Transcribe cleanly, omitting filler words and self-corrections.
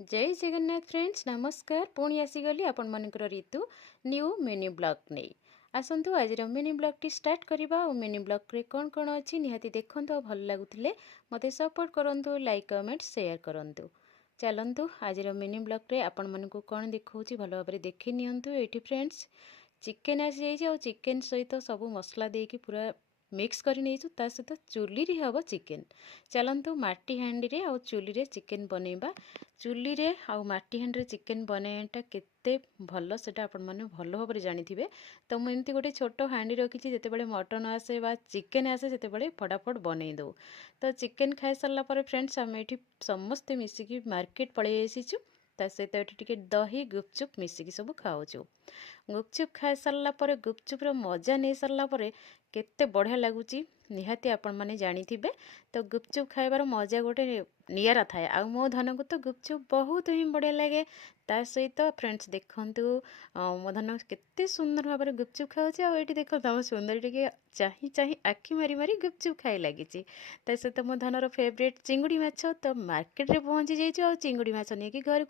जय जगन्नाथ फ्रेंड्स नमस्कार पुणी आसीगली आपण मनकर ऋतु न्यू मिनी ब्लॉग नहीं आसतु आज मिनी ब्लॉग टी स्टार्ट करवा और मिनी ब्लॉग रे कौन कौन अच्छी निहाती देखु भल लगुले मत सपोर्ट करूँ लाइक कमेंट शेयर करूँ चलतु आज मिनी ब्लॉग रे आपण मन को कौन देखा भल भाव देखी नियंतु ये फ्रेंड्स चिकेन आसी जाइए चिकेन सहित सब मसला देकी पूरा मिक्स कर नहीं ता सहित चुली रे हम चिकेन चलतु माटी हांडी रे आउ चुली रे चिकेन बनैबा चुली रे आउ माटी हांडी रे चिकेन बनैटा केते भल सेटा आपण माने भल भाव जानिथिबे। तो मु एमती गोटे छोट हांडी रखी जेतेबेले मटन आसे बा चिकेन आसे सेतेबेले फटाफट बनई दो। तो चिकेन खाई सारा पर फ्रेंड्स आम ये समस्ते मिसिकी मार्केट पलि आसीचु ता सहित ये टिके दही गुपचुप मिसिकी सब खाऊचु। गुपचुप खाई सारा पर गुपचुप मजा नहीं सारा पर केते बढ़िया लगुच निहाती आपण माने जानिथिबे। तो गुपचुप खाइबार मजा गोटे नियारा थाए आ मो धन को तो गुपचुप बहुत ही बढ़िया लगे। ता सहित फ्रेंड्स देखंतु मो धन केते सुंदर भाव में गुपचुप खाऊचे आ एठी देखो हम सुंदर टिके चाही चाही आखि मारी मारी गुपचुप खाई लागिची। ता सहित मो धनर फेवरेट चिंगुड़ी माछ तो मार्केट रे पहुंची जाइछु आ चिंगुड़ी माछ नेकी घर